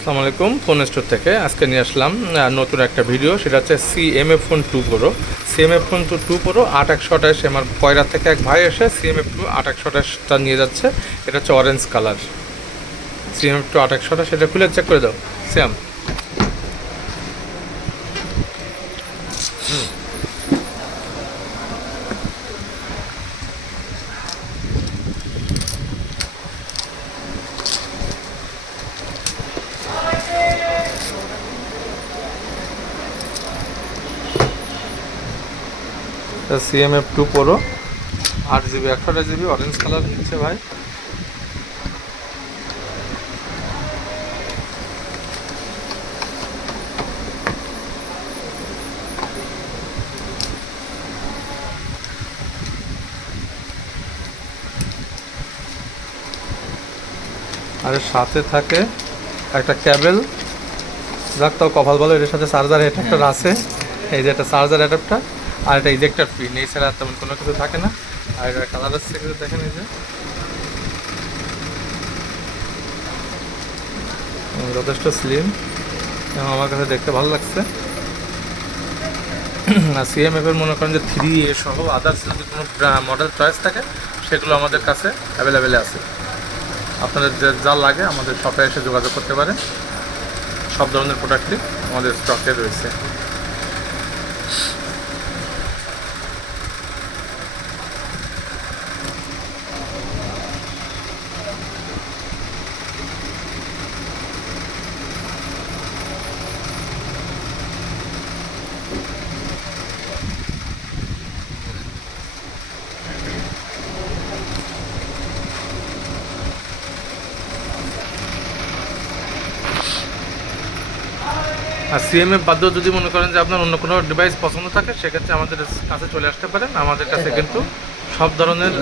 আসসালামু আলাইকুম, phone store থেকে আজকে নিয়ে আসলাম নতুন একটা ভিডিও। সেটা হচ্ছে CMF phone 2 pro. CMF phone 2 pro 8128 আমার কয়রা থেকে এক ভাই এসে সিএমএফ 8128টা নিয়ে যাচ্ছে। এটা হচ্ছে অরেঞ্জ কালার সিএমএফ 8128। সেটা খুলে চেক করে দাও Shyam. CMF 2 pro 8 GB 128 GB orange colour নিচ্ছে ভাই। আর এর সাথে থাকে একটা ক্যাবেল, যাক তাও কপাল বলো, এর সাথে চার্জার অ্যাডাপ্টার আছে। এই যে একটা চার্জার অ্যাডাপ্টার আর একটা ইজেক্টার পিন, এই ছাড়া তেমন কোনো কিছু থাকে না। আর এটা কালার আছে, কিছু দেখেন এই যে যথেষ্ট স্লিম এবং আমার কাছে দেখতে ভালো লাগছে। আর সিএমএফের মনে করেন যে 3A সহ আদার্স যদি কোনো মডেল চয়েস থাকে সেগুলো আমাদের কাছে অ্যাভেলেবেল আছে। আপনাদের যা লাগে আমাদের শপে এসে যোগাযোগ করতে পারেন। সব ধরনের প্রোডাক্টই আমাদের স্টকে রয়েছে। আর সিএমএফ বাদেও যদি মনে করেন যে আপনার অন্য কোনো ডিভাইস পছন্দ থাকে সেক্ষেত্রে আমাদের কাছে চলে আসতে পারেন। আমাদের কাছে কিন্তু সব ধরনের